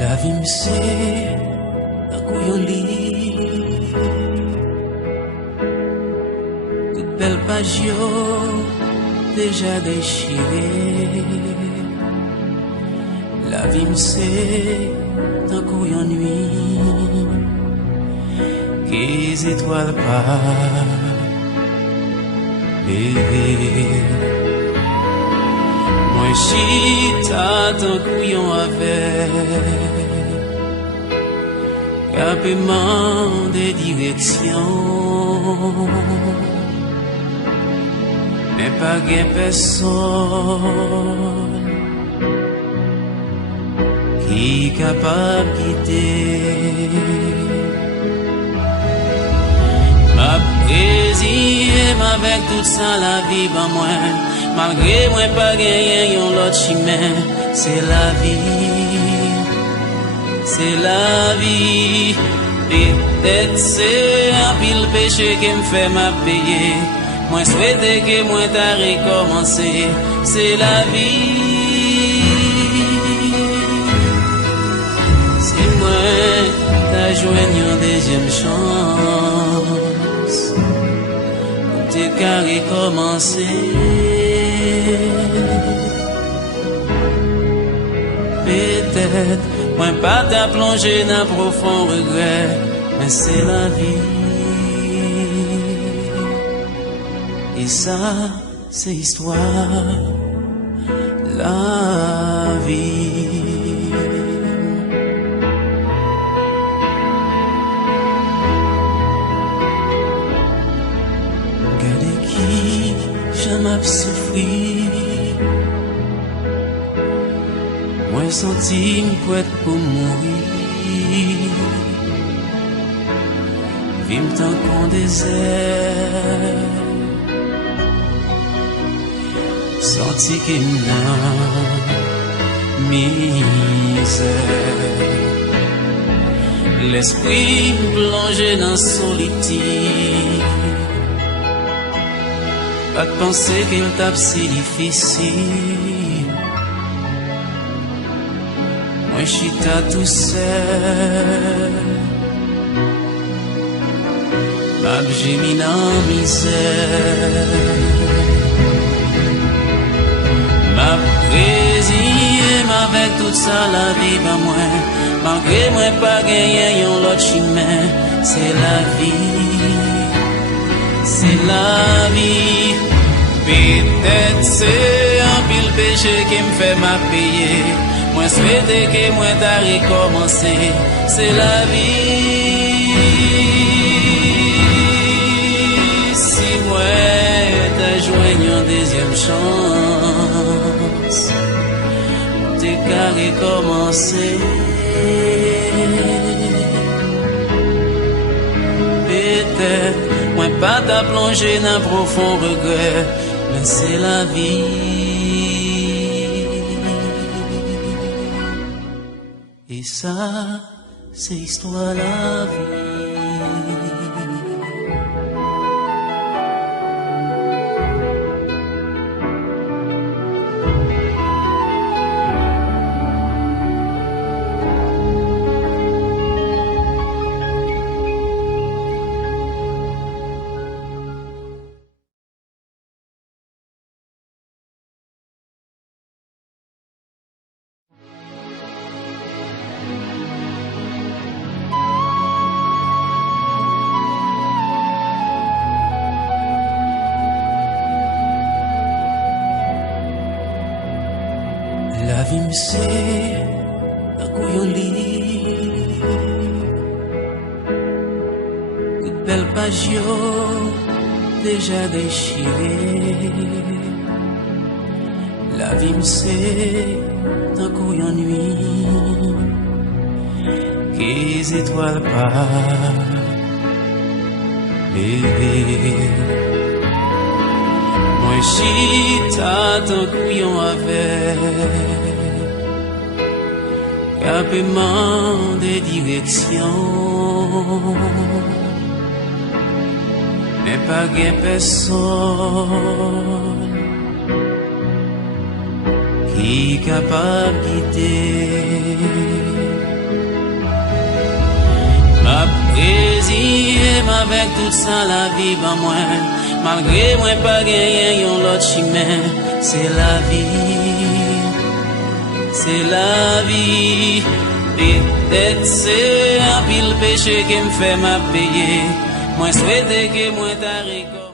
La vie me c'est un couillon lit. Toute belle page déjà déchirée. La vie me c'est un couillon nuit. Qui étoiles pas lever. Moi chita tant couillon avec capement des directions, mais pas gain personne qui capable quitter. Ma plaisir avec tout ça la vie pas moi. Malgré moi pas gagné yon l'autre chemin, c'est la vie, c'est la vie. Peut-être c'est un pile péché qui me fait m'a payer. Moi souhaite que moi t'a recommencé, c'est la vie. Si moi t'as joué une deuxième chance, t'es qu'à recommencer. Peut-être, moi pas t'a plongé dans profond regret, mais c'est la vie. Et ça, c'est histoire, la vie. Regardez qui jamais souffri. Moi senti m'poète pour mourir. Vim tant qu'on désert. Senti qu'il n'a misère. L'esprit plongé dans solitude. Pas de penser qu'il tape si difficile. Moi chita tout seul. M'a gémi dans misère. Ma plaisir avec tout ça la vie pas moi. Malgré moi pas gagné yon l'autre chemin, c'est la vie, c'est la vie. Peut-être c'est un pile péché qui me fait m'a payer. Moi souhaite que moi t'a recommencé, c'est la vie. Si moi t'as joué une deuxième chance, t'es qu'à recommencer. Peut-être moi pas t'a plongé dans profond regret, mais c'est la vie. Et ça, c'est histoire la vie. La vie me c'est un couillon lit. Toute belle page déjà déchirée. La vie me c'est un couillon nuit. Qui étoiles pas lever. Moi chita tant couillon avec capement des directions, mais pas gain personne qui capable quitter. avec tout ça la vie ba moi. Malgré moi pas gagné yon l'autre chemin, c'est la vie. C'est la vie. Peut-être c'est un pile péché qui me fait m'a payer. Moi souhaite que moi t'arrête.